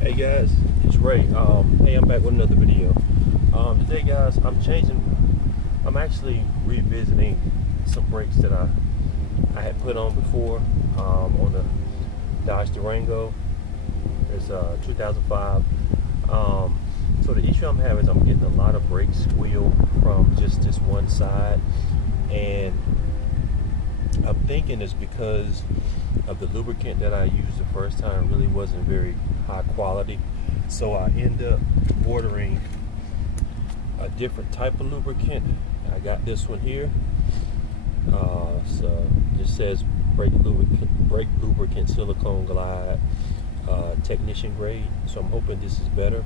Hey guys, it's Ray. Hey, I'm back with another video. Today, guys, I'm actually revisiting some brakes that I had put on before on the Dodge Durango. It's 2005. So the issue I'm having is I'm getting a lot of brake squeal from just this one side, and I'm thinking it's because of the lubricant that I used the first time really wasn't very high quality. So I end up ordering a different type of lubricant. I got this one here. So it just says brake lubricant silicone glide technician grade. So I'm hoping this is better,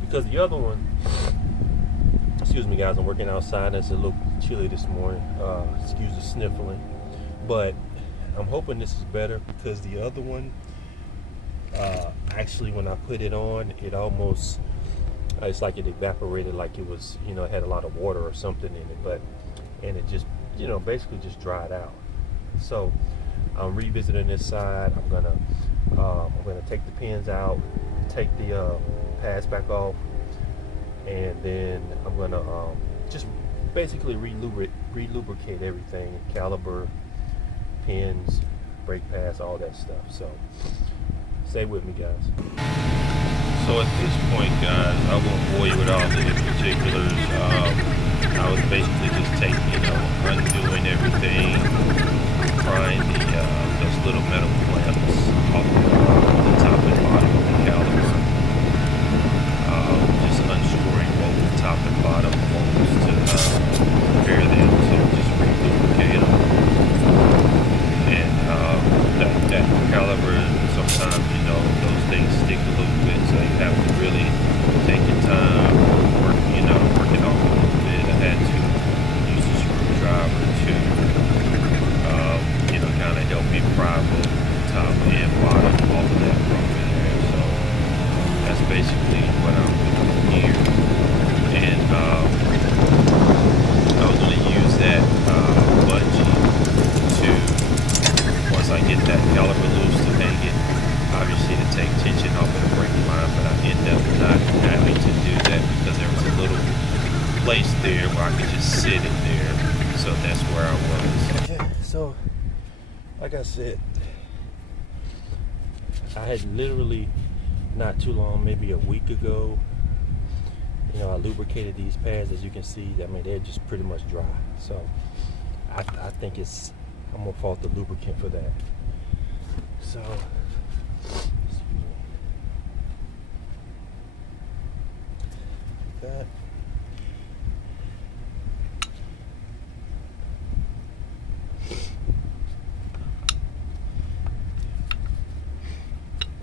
because the other one, excuse me guys, I'm working outside. It's a little chilly this morning. Excuse the sniffling. But I'm hoping this is better, because the other one, actually when I put it on, it almost, it's like it evaporated, like it was, it had a lot of water or something in it, and it just, basically just dried out. So I'm revisiting this side. I'm gonna take the pins out, take the pads back off, and then I'm gonna just basically re-lubricate everything, caliper, pins, brake pads, all that stuff. So stay with me, guys. So at this point, guys, I won't bore you with all the particulars. I was basically just undoing everything, prying those little metal clamps off the top and bottom of the caliper, just unscrewing both the top and bottom bolts to prepare them to just re-lubricate them. And that caliper, sometimes, those things stick a little bit, so you have to really take your time, work it off a little bit. I had to use a screwdriver to, kind of help me pry both top and bottom off of that rubber there. So that's basically what I'm doing here. And I was going to use that bungee to, once I get that caliper loose, to hang it, obviously to take tension off of the brake line, but I ended up not having to do that because there was a little place there where I could just sit in there. So that's where I was. Okay, so like I said, I had literally not too long, maybe a week ago, I lubricated these pads. As you can see, I mean, they're just pretty much dry. So I think I'm gonna fault the lubricant for that. So that.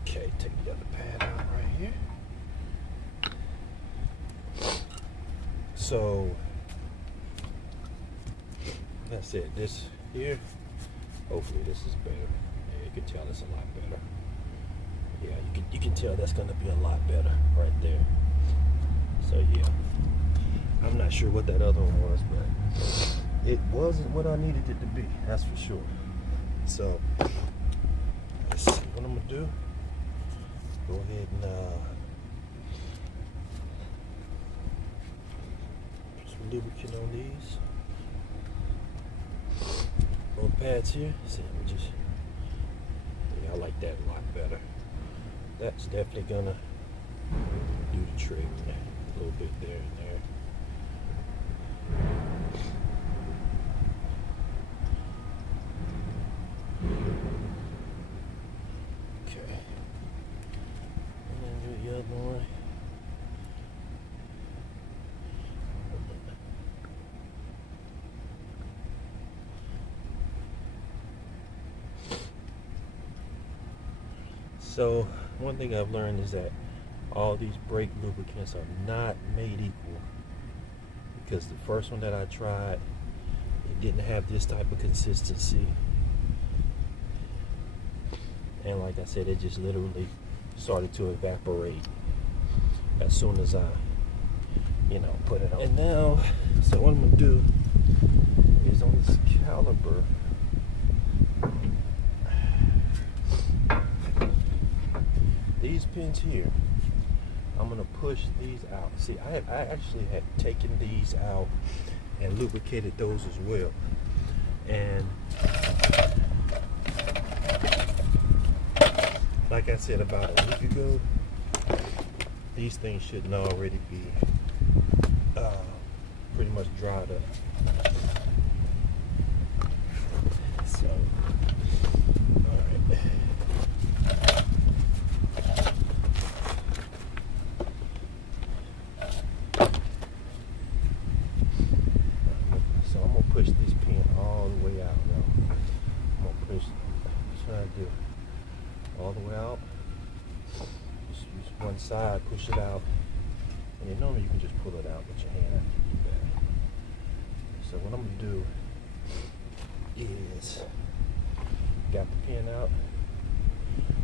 Okay, take the other pad out right here. So that's it. This here, hopefully this is better. Yeah, you can tell it's a lot better. Yeah, you can tell that's gonna be a lot better right there. So yeah, I'm not sure what that other one was, but it wasn't what I needed it to be, that's for sure. So let's see what I'm gonna do. Go ahead and put some lubricant on these. Both pads here. See, I like that a lot better. That's definitely gonna do the trick. A little bit there and there. Okay. And then do the other one. So one thing I've learned is that all these brake lubricants are not made equal, because the first one that I tried, it didn't have this type of consistency, and like I said, it just literally started to evaporate as soon as I put it on. And now, so what I'm gonna do is on this caliper, these pins here, I'm gonna push these out. See, I actually had taken these out and lubricated those as well. And like I said about a week ago, these things should now already be pretty much dried up. So, all right. So I'm gonna push this pin all the way out now. I'm gonna push, try to do all the way out. Just use one side, push it out. And then normally you can just pull it out with your hand after you do that. So what I'm gonna do is, got the pin out.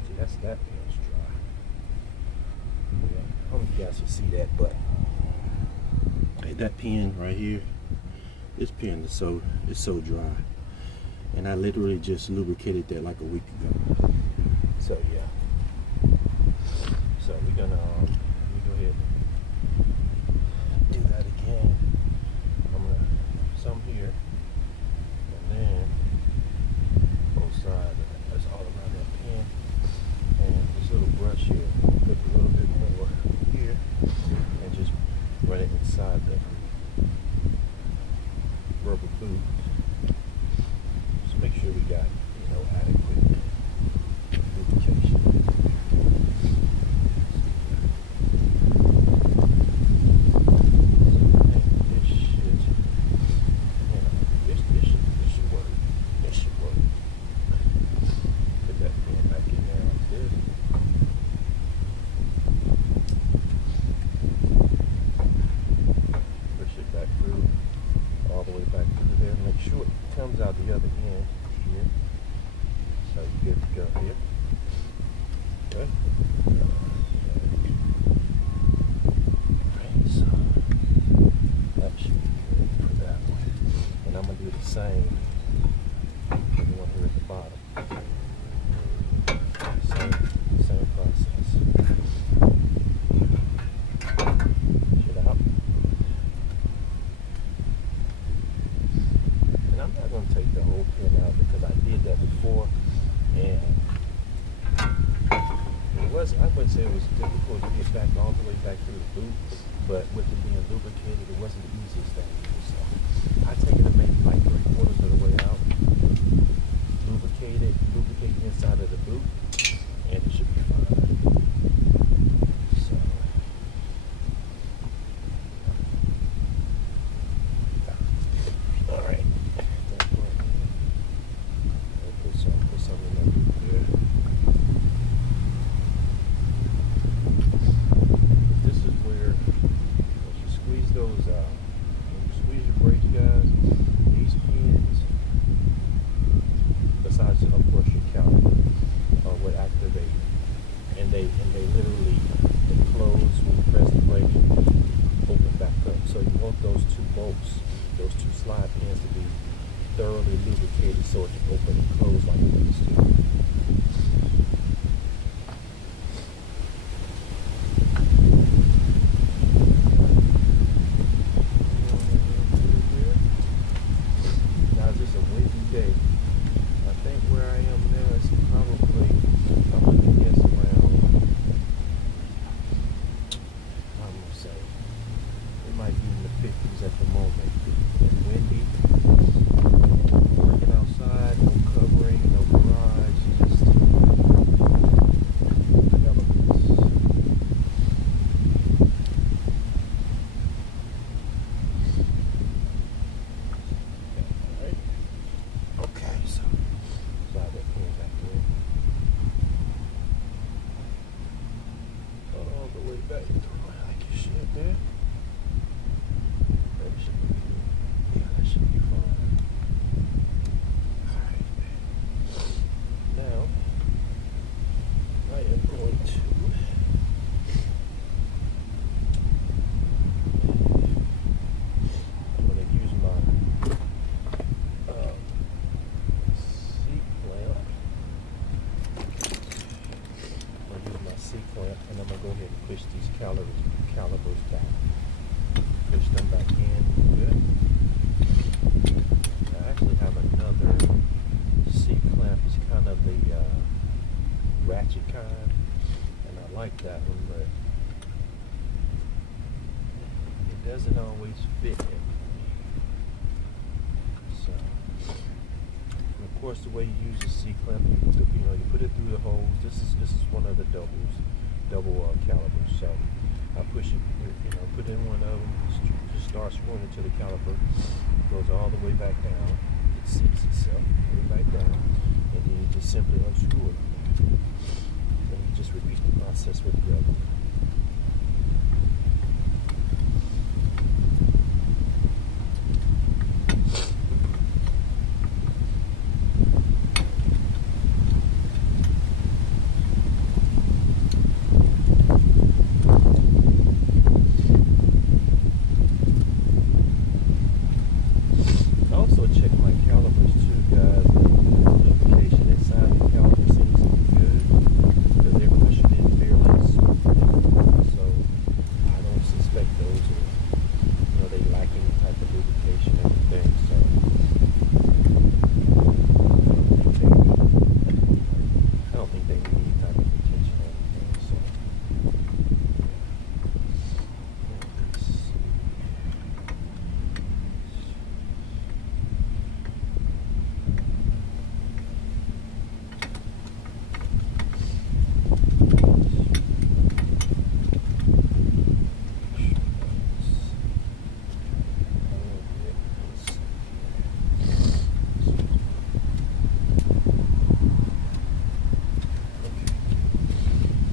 See, that pin's dry. Yeah, I don't know if you guys can see that, but hey, that pin right here, this pin is so dry. And I literally just lubricated that like a week ago. So yeah. So we're gonna let me go ahead and do that again. I'm gonna some here, and then both sides. That's all around that pin. And this little brush here, put a little bit more here, and just run it inside the rubber boot. Just make sure we got, adequate lubrication. Comes out the other end here, so you're good to go here. Good. Alright, so that should be good for that one. And I'm gonna do the same for the one here at the bottom. Same process. Push it out. I'm not going to take the whole pin out because I did that before, and I wouldn't say it was difficult to get back all the way back through the boot, but with it being lubricated, it wasn't the easiest thing to do. So I take it to maybe like 3/4 of the way out, lubricate the inside of the boot, and it should be fine. So. All right. This is where, once you squeeze those out, when you squeeze your brakes, guys, these pins, besides of course your caliper, would activate, and they literally close when you press the brake, open back up. So you want those two bolts, those two slide pins to be thoroughly lubricated so it can open and close like it needs to. Now it's just a windy day. I think where I am now is probably, I'm going to guess around, I'm going to say, it might be in the 50s at the moment. And windy. Working outside, no covering, no garage, just elements. Alright. Okay, so slide that pin back in. All the way back through like you should there. That should be good. Yeah, that should be fine. Alright. Now, I am going to use my seat clamp. gonna go ahead and push these calipers back. Push them back in. Good. I actually have another C-clamp. It's kind of the ratchet kind, and I like that one, but it doesn't always fit it. So, and of course, the way you use the C-clamp, you put it through the holes. This is one of the double calipers. So I push it, put in one of them, just start screwing it to the caliper, goes all the way back down. It seats itself way back down, and then you just simply unscrew it. Then you just repeat the process with the other.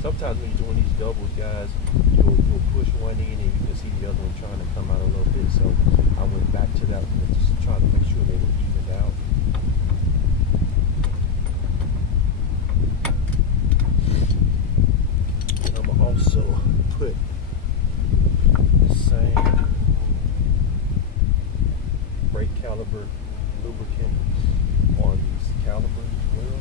Sometimes when you're doing these doubles, guys, you'll push one in and you can see the other one trying to come out a little bit. So I went back to that one and just trying to make sure they were evened out. And I'm gonna also put the same brake caliper lubricant on these calipers as well.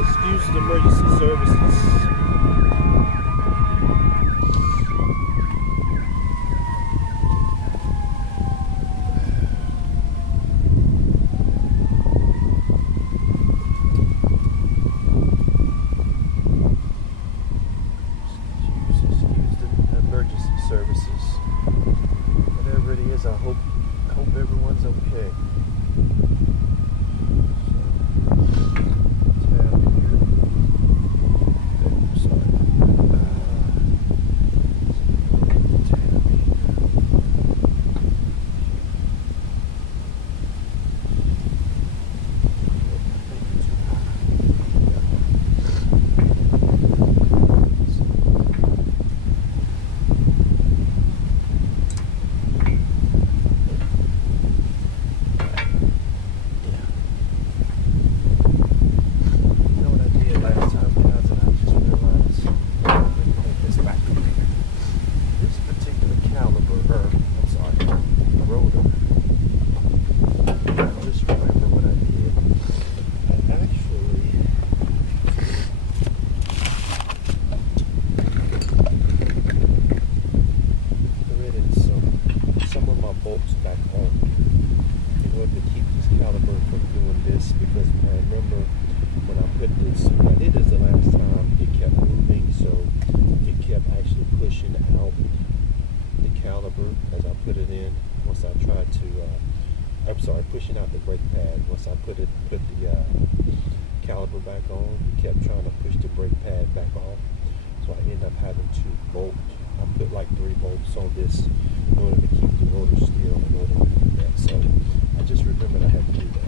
Excuse the emergency services. Excuse the emergency services. Whatever it is, I hope everyone's okay. this because I remember when I put this, when I did this the last time, it kept moving, so it kept actually pushing out the caliper as I put it in. Once I tried to, I'm sorry, pushing out the brake pad. Once I put the caliper back on, it kept trying to push the brake pad back off. So I ended up having to bolt. I put like 3 bolts on this in order to keep the rotor still in order to do that. So I just remembered I had to do that.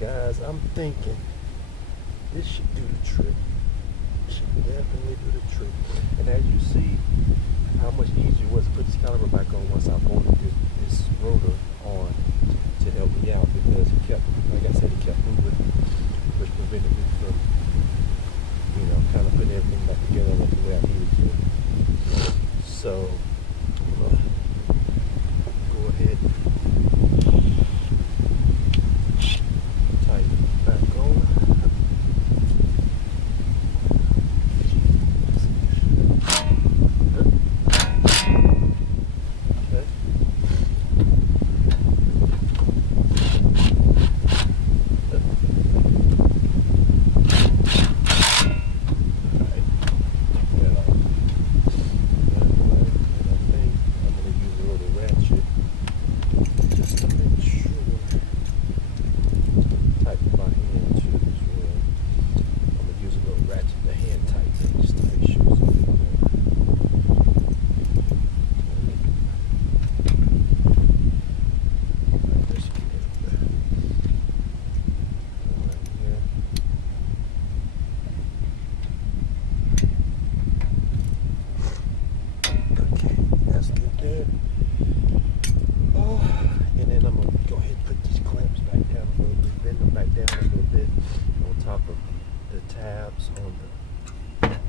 Guys, I'm thinking this should do the trick. Should definitely do the trick. And as you see how much easier it was to put this caliper back on once I bolted this rotor on to help me out, because it kept, like I said, it kept moving, which prevented me from, you know, kind of putting everything back together like the way I needed to. So I'm gonna go ahead and back on.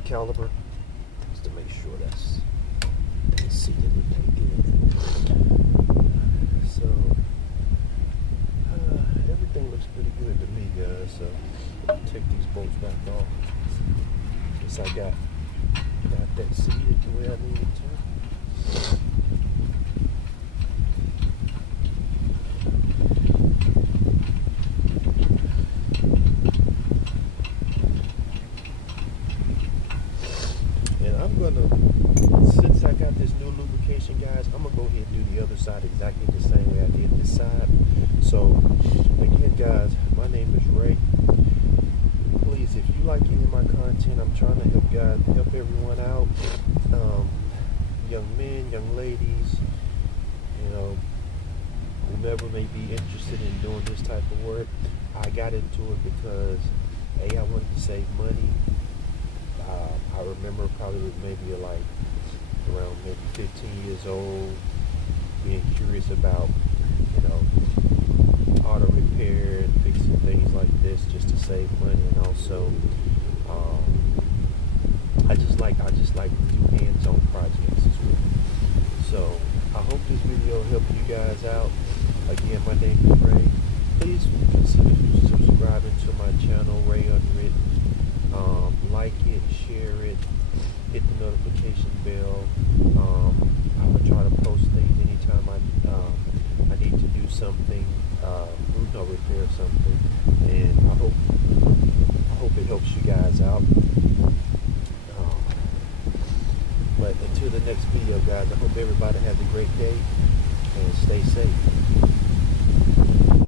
Caliper. just to make sure that's seated everything good. So everything looks pretty good to me, guys. So take these bolts back off. Since I got that seated the way I needed to. And I'm gonna, since I got this new lubrication, guys, I'm gonna go ahead and do the other side exactly the same way I did this side. So again, guys, my name is Ray. Please, if you like any of my content, I'm trying to help everyone out. Young men, young ladies, whomever may be interested in doing this type of work. I got into it because I wanted to save money. I remember probably maybe like around maybe 15 years old, being curious about auto repair and fixing things like this just to save money, and also I just like to do hands-on projects as well. So I hope this video helped you guys out. Again, my name is Ray. Please consider subscribing to my channel, Ray Unwritten. Like it, share it, hit the notification bell. I'm gonna try to post things anytime I need to do something, repair something, and I hope it helps you guys out. But until the next video, guys, I hope everybody has a great day and stay safe.